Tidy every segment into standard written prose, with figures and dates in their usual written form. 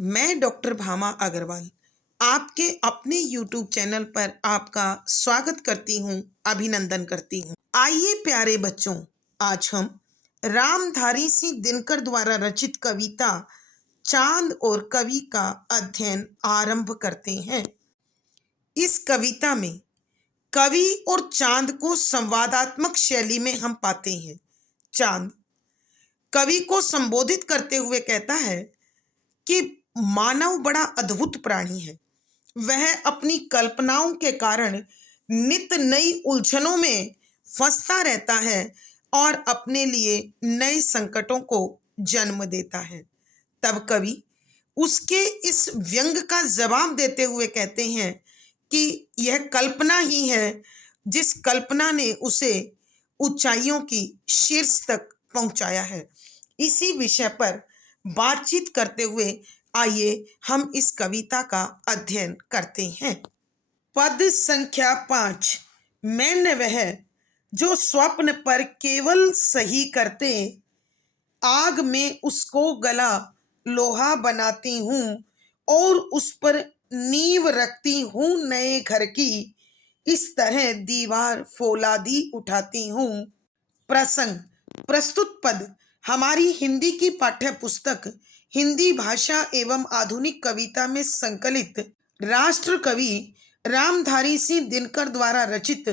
मैं डॉक्टर भामा अग्रवाल आपके अपने यूट्यूब चैनल पर आपका स्वागत करती हूँ, अभिनंदन करती हूँ। आइए प्यारे बच्चों, आज हम रामधारी सिंह दिनकर द्वारा रचित कविता चांद और कवि का अध्ययन आरंभ करते हैं। इस कविता में कवि और चांद को संवादात्मक शैली में हम पाते हैं। चांद कवि को संबोधित करते हुए कहता है कि मानव बड़ा अद्भुत प्राणी है। वह अपनी कल्पनाओं के कारण नित नई उलझनों में फंसता रहता है और अपने लिए नए संकटों को जन्म देता है। तब कवि उसके इस व्यंग का जवाब देते हुए कहते हैं कि यह कल्पना ही है, जिस कल्पना ने उसे ऊंचाइयों की शीर्ष तक पहुंचाया है। इसी विषय पर बातचीत करते हुए आइए हम इस कविता का अध्ययन करते हैं। पद संख्या 5। मैंने वह जो स्वप्न पर केवल सही करते, आग में उसको गला लोहा बनाती हूँ और उस पर नींव रखती हूँ नए घर की, इस तरह दीवार फौलादी उठाती हूँ। प्रसंग। प्रस्तुत पद हमारी हिंदी की पाठ्य पुस्तक हिंदी भाषा एवं आधुनिक कविता में संकलित राष्ट्र कवि रामधारी सिंह दिनकर द्वारा रचित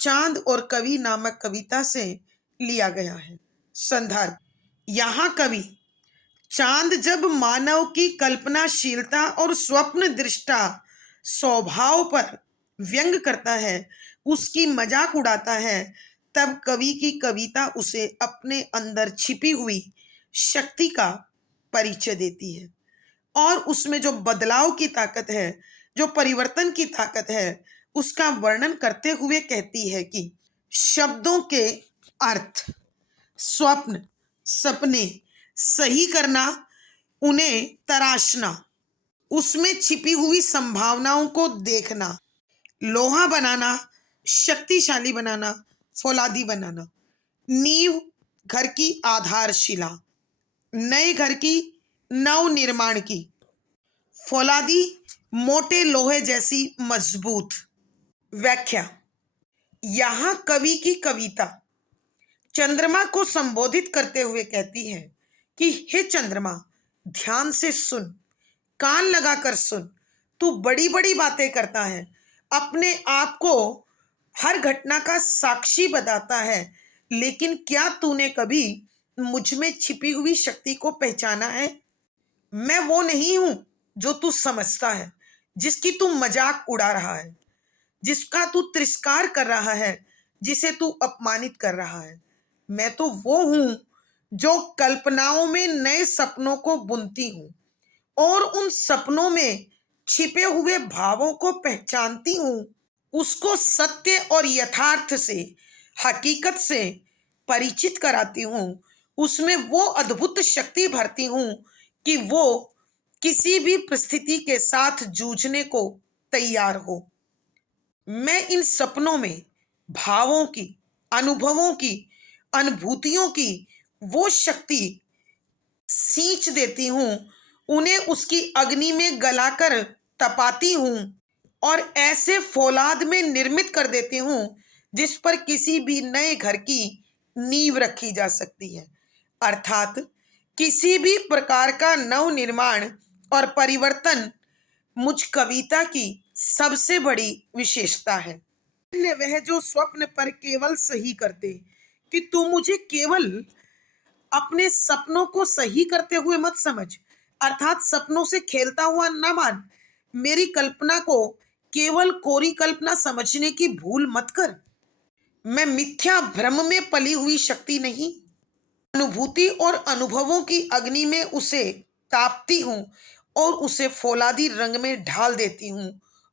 चांद और कवि नामक कविता से लिया गया है। संदर्भ। यहाँ कवि चांद जब मानव की कल्पनाशीलता और स्वप्न दृष्टा स्वभाव पर व्यंग करता है, उसकी मजाक उड़ाता है, तब कवि की कविता उसे अपने अंदर छिपी हुई शक्ति का परिचय देती है और उसमें जो बदलाव की ताकत है, जो परिवर्तन की ताकत है, उसका वर्णन करते हुए कहती है कि शब्दों के अर्थ, स्वप्न, सपने सही करना, उन्हें तराशना, उसमें छिपी हुई संभावनाओं को देखना, लोहा बनाना, शक्तिशाली बनाना, फौलादी बनाना, नींव घर की आधारशिला, नए घर की नव निर्माण की, फौलादी मोटे लोहे जैसी मजबूत। व्याख्या। यहाँ कवि की कविता चंद्रमा को संबोधित करते हुए कहती है कि हे चंद्रमा, ध्यान से सुन, कान लगाकर सुन। तू बड़ी बड़ी बातें करता है, अपने आप को हर घटना का साक्षी बताता है, लेकिन क्या तूने कभी मुझ में छिपी हुई शक्ति को पहचाना है? मैं वो नहीं हूं जो तू समझता है, जिसकी तू मजाक उड़ा रहा है, जिसका तू तिरस्कार कर रहा है, जिसे तू अपमानित कर रहा है। मैं तो वो हूं जो कल्पनाओं में नए सपनों को बुनती हूं और उन सपनों में छिपे हुए भावों को पहचानती हूं, उसको सत्य और यथार्थ से, हकीकत से परिचित कराती हूं, उसमें वो अद्भुत शक्ति भरती हूं कि वो किसी भी परिस्थिति के साथ जूझने को तैयार हो। मैं इन सपनों में भावों की, अनुभवों की, अनुभूतियों की वो शक्ति सींच देती हूँ, उन्हें उसकी अग्नि में गलाकर तपाती हूँ और ऐसे फौलाद में निर्मित कर देती हूँ जिस पर किसी भी नए घर की नींव रखी जा सकती है। अर्थात किसी भी प्रकार का नव निर्माण और परिवर्तन मुझ कविता की सबसे बड़ी विशेषता है। वह जो स्वप्न पर केवल सही करते, कि तू मुझे केवल अपने सपनों को सही करते हुए मत समझ, अर्थात सपनों से खेलता हुआ न मान। मेरी कल्पना को केवल कोरी कल्पना समझने की भूल मत कर। मैं मिथ्या भ्रम में पली हुई शक्ति नहीं, अनुभूति और अनुभवों की अग्नि में उसे तापती हूँ और उसे फौलादी रंग में ढाल देती हूँ,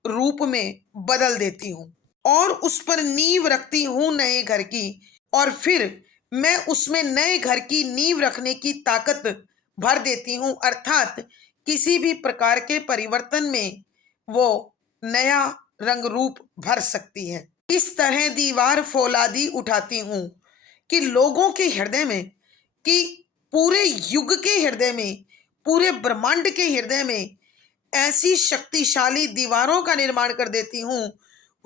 रूप में बदल देती हूँ और उस पर नींव रखती हूँ नए घर की, और फिर मैं उसमें नए घर की नींव रखने की ताकत भर देती हूँ, अर्थात किसी भी प्रकार के परिवर्तन में वो नया रंग रूप भर सकती है। इस तरह दीवार फौलादी उठाती हूँ कि लोगों के हृदय में, कि पूरे युग के हृदय में पूरे ब्रह्मांड के हृदय में ऐसी शक्तिशाली दीवारों का निर्माण कर देती हूँ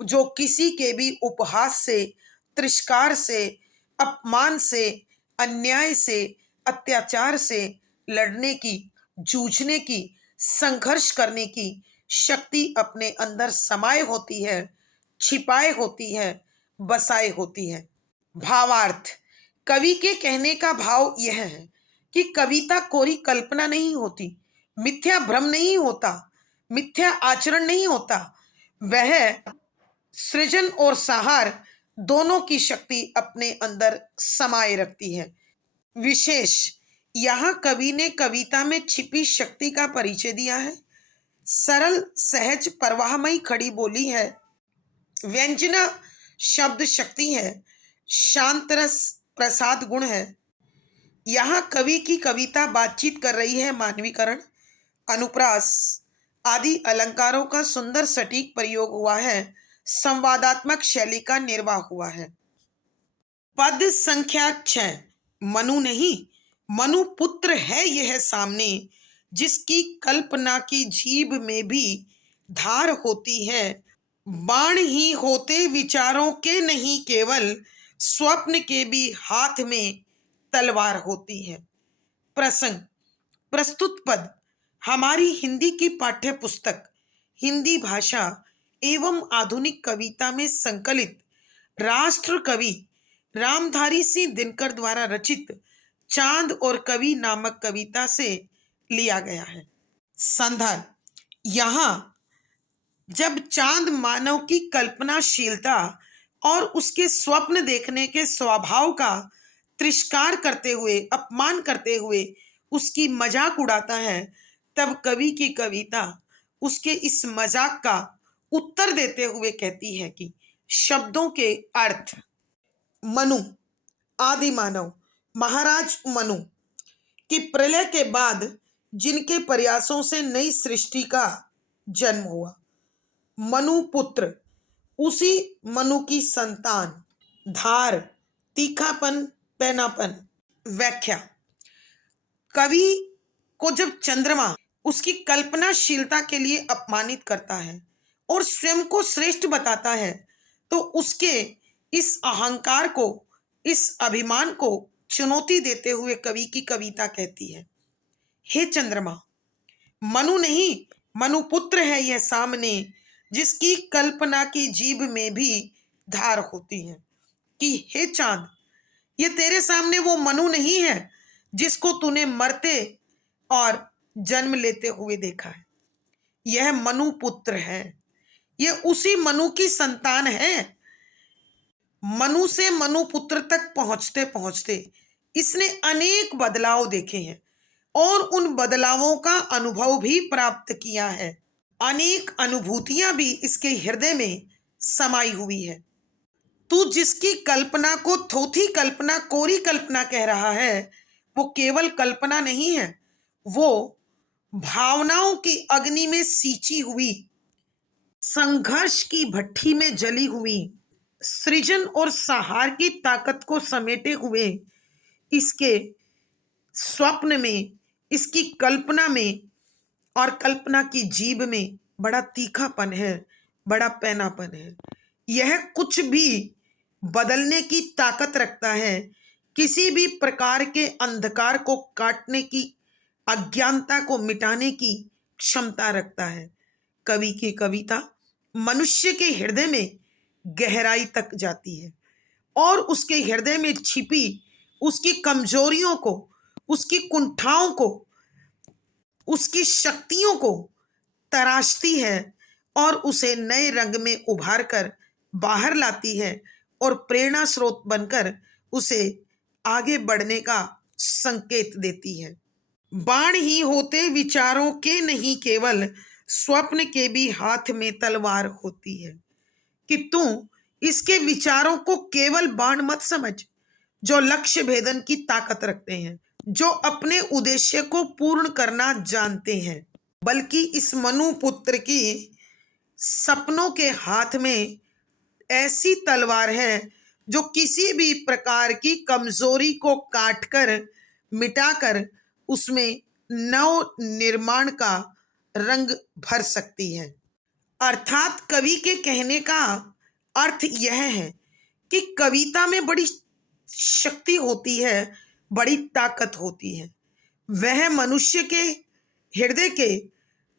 जो किसी के भी उपहास से, तिरस्कार से, अपमान से, अन्याय से, अत्याचार से लड़ने की, जूझने की, संघर्ष करने की शक्ति अपने अंदर समाये होती है, छिपाए होती है, बसाए होती है। भावार्थ, कवि के कहने का भाव यह है कि कविता कोरी कल्पना नहीं होती, मिथ्या भ्रम नहीं होता, मिथ्या आचरण नहीं होता। वह सृजन और संहार दोनों की शक्ति अपने अंदर समाये रखती है। विशेष, यहाँ कवि ने कविता में छिपी शक्ति का परिचय दिया है। सरल, सहज, प्रवाहमयी खड़ी बोली है, व्यंजना शब्द शक्ति है, शांत रस प्रसाद गुण है। यहाँ कवि की कविता बातचीत कर रही है मानवीकरण, अनुप्रास आदि अलंकारों का सुंदर सटीक प्रयोग हुआ है, संवादात्मक शैली का निर्वाह हुआ है। पद संख्या 6। मनु नहीं, मनु पुत्र है यह सामने, जिसकी कल्पना की जीभ में भी धार होती है। बाण ही होते विचारों के नहीं केवल, स्वप्न के भी हाथ में तलवार होती है। प्रसंग, प्रस्तुत पद हमारी हिंदी की पाठ्य पुस्तक हिंदी भाषा एवं आधुनिक कविता में संकलित राष्ट्र कवि रामधारी सिंह दिनकर द्वारा रचित चांद और कवि नामक कविता से लिया गया है। संदर्भ, यहाँ जब चांद मानव की कल्पनाशीलता और उसके स्वप्न देखने के स्वभाव का तिरस्कार करते हुए, अपमान करते हुए उसकी मजाक उड़ाता है, तब कवि की कविता उसके इस मजाक का उत्तर देते हुए कहती है कि शब्दों के अर्थ। मनु, आदि मानव, महाराज मनु कि प्रलय के बाद जिनके प्रयासों से नई सृष्टि का जन्म हुआ। मनु पुत्र, उसी मनु की संतान। धार, तीखापन, पैनापन। व्याख्या, कवि को जब चंद्रमा उसकी कल्पनाशीलता के लिए अपमानित करता है और स्वयं को श्रेष्ठ बताता है, तो उसके इस अहंकार को, इस अभिमान को चुनौती देते हुए कवि की कविता कहती है, हे चंद्रमा, मनु नहीं, मनु पुत्र है यह सामने, जिसकी कल्पना की जीभ में भी धार होती है। कि हे चांद, ये तेरे सामने वो मनु नहीं है जिसको तूने मरते और जन्म लेते हुए देखा है। यह मनु पुत्र है, यह उसी मनु की संतान है। मनु से मनु पुत्र तक पहुंचते पहुंचते इसने अनेक बदलाव देखे हैं और उन बदलावों का अनुभव भी प्राप्त किया है। अनेक अनुभूतियां भी इसके हृदय में समाई हुई है। तू जिसकी कल्पना को थोथी कल्पना, कोरी कल्पना कह रहा है, वो केवल कल्पना नहीं है, वो भावनाओं की अग्नि में सींची हुई, संघर्ष की भट्ठी में जली हुई, सृजन और संहार की ताकत को समेटे हुए इसके स्वप्न में, इसकी कल्पना में और कल्पना की जीभ में बड़ा तीखापन है, बड़ा पैनापन है। यह कुछ भी बदलने की ताकत रखता है, किसी भी प्रकार के अंधकार को काटने की, अज्ञानता को मिटाने की क्षमता रखता है। कवि की कविता मनुष्य के हृदय में गहराई तक जाती है और उसके हृदय में छिपी उसकी कमजोरियों को, उसकी कुंठाओं को, उसकी शक्तियों को तराशती है और उसे नए रंग में उभार कर बाहर लाती है और प्रेरणा स्रोत बनकर उसे आगे बढ़ने का संकेत देती है। बाण ही होते विचारों के नहीं केवल, स्वप्न के भी हाथ में तलवार होती है। कि तू इसके विचारों को केवल बाण मत समझ, जो लक्ष्य भेदन की ताकत रखते हैं, जो अपने उद्देश्य को पूर्ण करना जानते हैं, बल्कि इस मनु पुत्र की सपनों के हाथ में ऐसी तलवार है जो किसी भी प्रकार की कमजोरी को काटकर, मिटाकर उसमें नव निर्माण का रंग भर सकती है। अर्थात कवि के कहने का अर्थ यह है कि कविता में बड़ी शक्ति होती है, बड़ी ताकत होती है। वह मनुष्य के हृदय के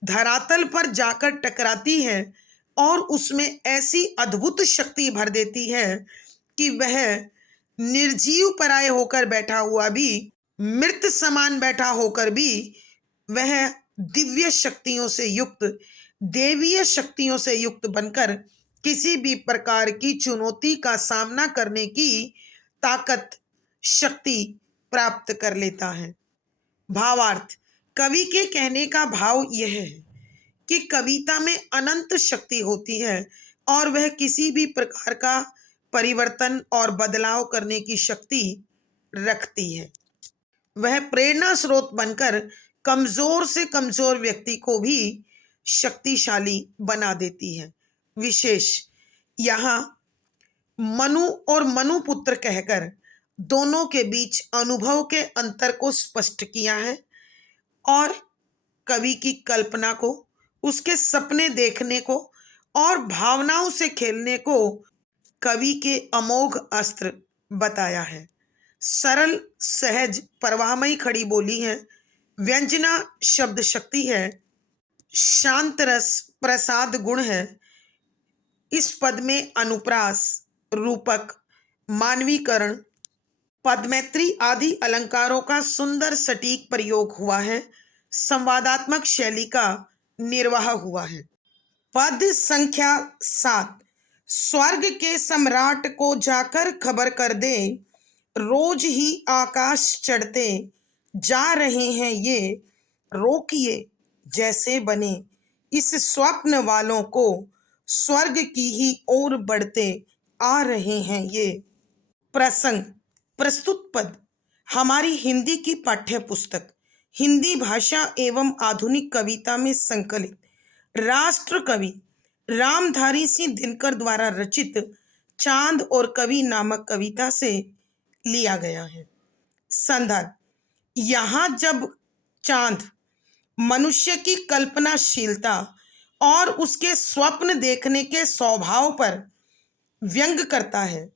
धरातल पर जाकर टकराती है और उसमें ऐसी अद्भुत शक्ति भर देती है कि वह निर्जीव पराये होकर बैठा हुआ भी, मृत समान बैठा होकर भी वह दिव्य शक्तियों से युक्त, देवीय शक्तियों से युक्त बनकर किसी भी प्रकार की चुनौती का सामना करने की ताकत, शक्ति प्राप्त कर लेता है। भावार्थ, कवि के कहने का भाव यह है कि कविता में अनंत शक्ति होती है और वह किसी भी प्रकार का परिवर्तन और बदलाव करने की शक्ति रखती है। वह प्रेरणा स्रोत बनकर कमजोर से कमजोर व्यक्ति को भी शक्तिशाली बना देती है। विशेष यहाँ मनु और मनुपुत्र कहकर दोनों के बीच अनुभव के अंतर को स्पष्ट किया है और कवि की कल्पना को, उसके सपने देखने को और भावनाओं से खेलने को कवि के अमोघ अस्त्र बताया है। सरल, सहज, परवाहमयी खड़ी बोली है, व्यंजना शब्द शक्ति है, शांत रस प्रसाद गुण है। इस पद में अनुप्रास, रूपक, मानवीकरण, पदमैत्री आदि अलंकारों का सुंदर सटीक प्रयोग हुआ है। संवादात्मक शैली का निर्वाह हुआ है। पद संख्या 7। स्वर्ग के सम्राट को जाकर खबर कर दे, रोज ही आकाश चढ़ते जा रहे हैं ये, रोकिए जैसे बने इस स्वप्न वालों को, स्वर्ग की ही ओर बढ़ते आ रहे हैं ये। प्रसंग। प्रस्तुत पद हमारी हिंदी की पाठ्य पुस्तक हिंदी भाषा एवं आधुनिक कविता में संकलित राष्ट्र कवि रामधारी सिंह दिनकर द्वारा रचित चांद और कवि नामक कविता से लिया गया है। संदर्भ। यहाँ जब चांद मनुष्य की कल्पनाशीलता और उसके स्वप्न देखने के स्वभाव पर व्यंग करता है,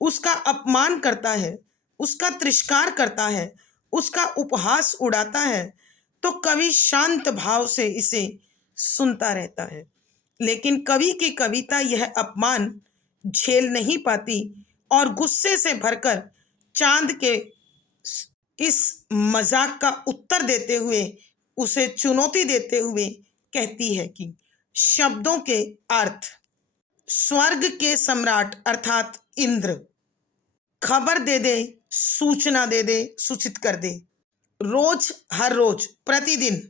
उसका अपमान करता है, उसका तिरस्कार करता है, उसका उपहास उड़ाता है, तो कवि शांत भाव से इसे सुनता रहता है। लेकिन कवि की कविता यह अपमान झेल नहीं पाती और गुस्से से भरकर चांद के इस मजाक का उत्तर देते हुए, उसे चुनौती देते हुए कहती है कि शब्दों के अर्थ। स्वर्ग के सम्राट अर्थात इंद्र खबर दे दे, सूचना दे दे, सूचित कर दे। रोज, हर रोज, प्रतिदिन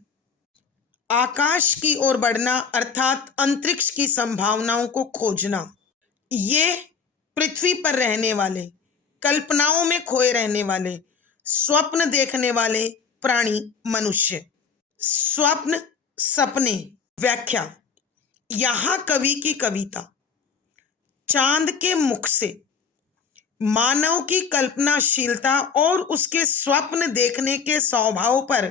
आकाश की ओर बढ़ना अर्थात अंतरिक्ष की संभावनाओं को खोजना। ये पृथ्वी पर रहने वाले, कल्पनाओं में खोए रहने वाले, स्वप्न देखने वाले प्राणी मनुष्य। स्वप्न, सपने। व्याख्या। यहाँ कवि की कविता चांद के मुख से मानव की कल्पनाशीलता और उसके स्वप्न देखने के स्वभाव पर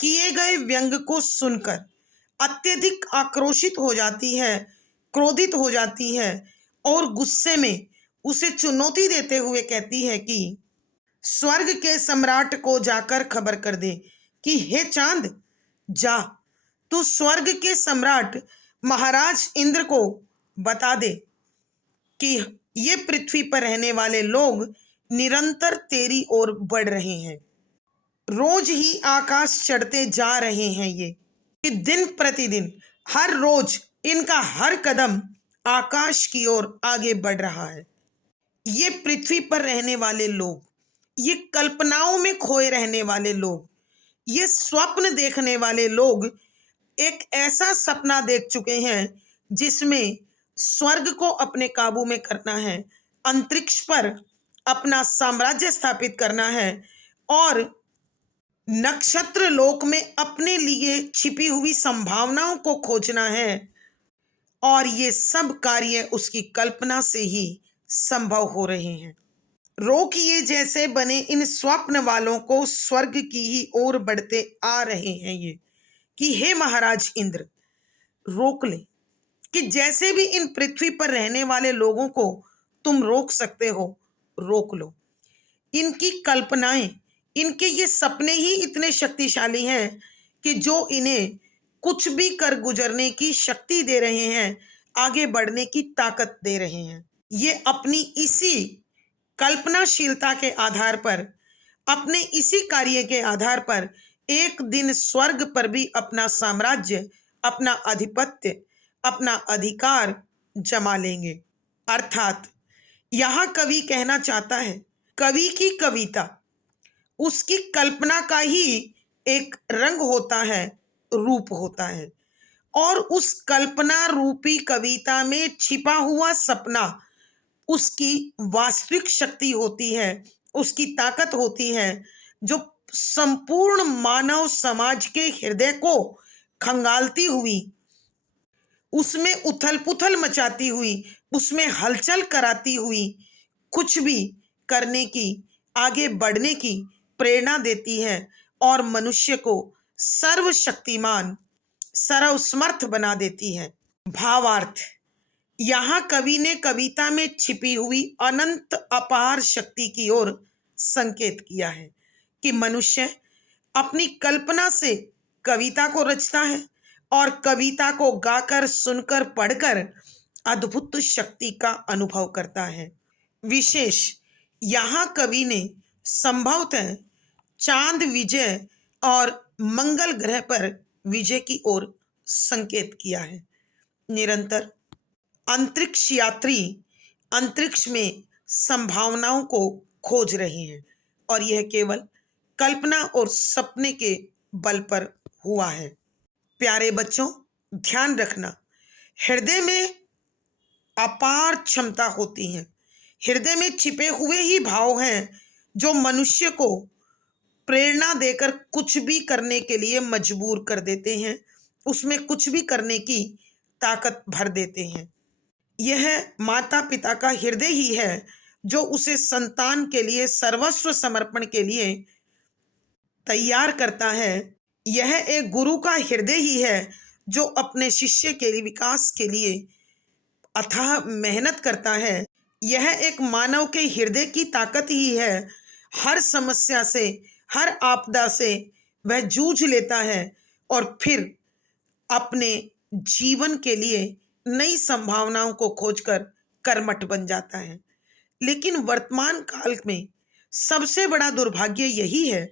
किए गए व्यंग को सुनकर अत्यधिक आक्रोशित हो जाती है, क्रोधित हो जाती है और गुस्से में उसे चुनौती देते हुए कहती है कि स्वर्ग के सम्राट को जाकर खबर कर दे कि हे चांद, जा तू स्वर्ग के सम्राट महाराज इंद्र को बता दे कि ये पृथ्वी पर रहने वाले लोग निरंतर तेरी ओर बढ़ रहे हैं, रोज ही आकाश चढ़ते जा रहे हैं ये दिन प्रतिदिन, हर रोज इनका हर कदम आकाश की ओर आगे बढ़ रहा है। ये पृथ्वी पर रहने वाले लोग, ये कल्पनाओं में खोए रहने वाले लोग, ये स्वप्न देखने वाले लोग एक ऐसा सपना देख चुके हैं जिसमें स्वर्ग को अपने काबू में करना है, अंतरिक्ष पर अपना साम्राज्य स्थापित करना है और नक्षत्र लोक में अपने लिए छिपी हुई संभावनाओं को खोजना है। और ये सब कार्य उसकी कल्पना से ही संभव हो रहे हैं। रोकिए जैसे बने इन स्वप्न वालों को, स्वर्ग की ही ओर बढ़ते आ रहे हैं ये, कि हे महाराज इंद्र, रोक ले, कि जैसे भी इन पृथ्वी पर रहने वाले लोगों को तुम रोक सकते हो, रोक लो। इनकी कल्पनाएं, इनके ये सपने ही इतने शक्तिशाली हैं कि जो इन्हें कुछ भी कर गुजरने की शक्ति दे रहे हैं, आगे बढ़ने की ताकत दे रहे हैं। ये अपनी इसी कल्पनाशीलता के आधार पर, अपने इसी कार्य के आधार पर एक दिन स्वर्ग पर भी अपना साम्राज्य, अपना आधिपत्य, अपना अधिकार जमा लेंगे। अर्थात यहां कवि कहना चाहता है, कवि की कविता उसकी कल्पना का ही एक रंग होता है, रूप होता है, और उस कल्पना रूपी कविता में छिपा हुआ सपना उसकी वास्तविक शक्ति होती है, उसकी ताकत होती है, जो संपूर्ण मानव समाज के हृदय को खंगालती हुई, उसमें उथल पुथल मचाती हुई, उसमें हलचल कराती हुई, कुछ भी करने की, आगे बढ़ने की प्रेरणा देती है और मनुष्य को सर्वशक्तिमान, सर्वसमर्थ बना देती है। भावार्थ, यहाँ कवि ने कविता में छिपी हुई अनंत अपार शक्ति की ओर संकेत किया है कि मनुष्य अपनी कल्पना से कविता को रचता है और कविता को गाकर, सुनकर, पढ़कर अद्भुत शक्ति का अनुभव करता है। विशेष यहाँ कवि ने संभवतः चांद विजय और मंगल ग्रह पर विजय की ओर संकेत किया है। निरंतर अंतरिक्ष यात्री अंतरिक्ष में संभावनाओं को खोज रहे हैं और यह केवल कल्पना और सपने के बल पर हुआ है। प्यारे बच्चों, ध्यान रखना, हृदय में अपार क्षमता होती है, हृदय में छिपे हुए ही भाव हैं जो मनुष्य को प्रेरणा देकर कुछ भी करने के लिए मजबूर कर देते हैं, उसमें कुछ भी करने की ताकत भर देते हैं। यह माता पिता का हृदय ही है जो उसे संतान के लिए सर्वस्व समर्पण के लिए तैयार करता है। यह एक गुरु का हृदय ही है जो अपने शिष्य के लिए विकास के लिए अथाह मेहनत करता है। यह एक मानव के हृदय की ताकत ही है। हर समस्या से, हर आपदा से वह जूझ लेता है और फिर अपने जीवन के लिए नई संभावनाओं को खोजकर कर्मठ बन जाता है। लेकिन वर्तमान काल में सबसे बड़ा दुर्भाग्य यही है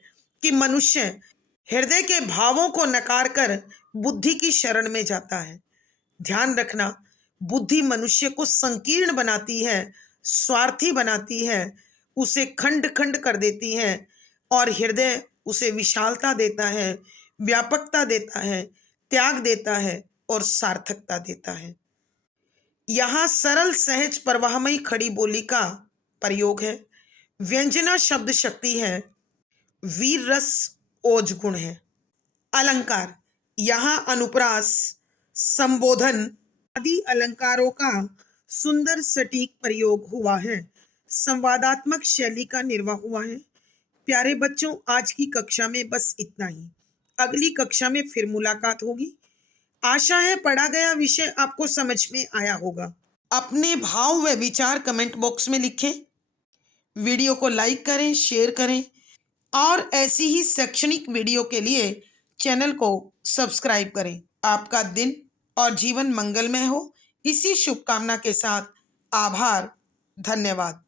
कि मनुष्य हृदय के भावों को नकार कर बुद्धि की शरण में जाता है। ध्यान रखना, बुद्धि मनुष्य को संकीर्ण बनाती है, स्वार्थी बनाती है, उसे खंड खंड कर देती है और हृदय उसे विशालता देता है, व्यापकता देता है, त्याग देता है और सार्थकता देता है। यहाँ सरल सहज प्रवाहमयी खड़ी बोली का प्रयोग है। व्यंजना शब्द शक्ति है, वीर रस ओज गुण है। अलंकार, यहाँ अनुप्रास, संबोधन आदि अलंकारों का सुंदर सटीक प्रयोग हुआ है। संवादात्मक शैली का निर्वाह हुआ है। प्यारे बच्चों, आज की कक्षा में बस इतना ही। अगली कक्षा में फिर मुलाकात होगी। आशा है पढ़ा गया विषय आपको समझ में आया होगा। अपने भाव व विचार कमेंट बॉक्स में लिखें। वीडियो को लाइक करें, शेयर करें और ऐसी ही शैक्षणिक वीडियो के लिए चैनल को सब्सक्राइब करें। आपका दिन और जीवन मंगलमय हो, इसी शुभकामना के साथ आभार, धन्यवाद।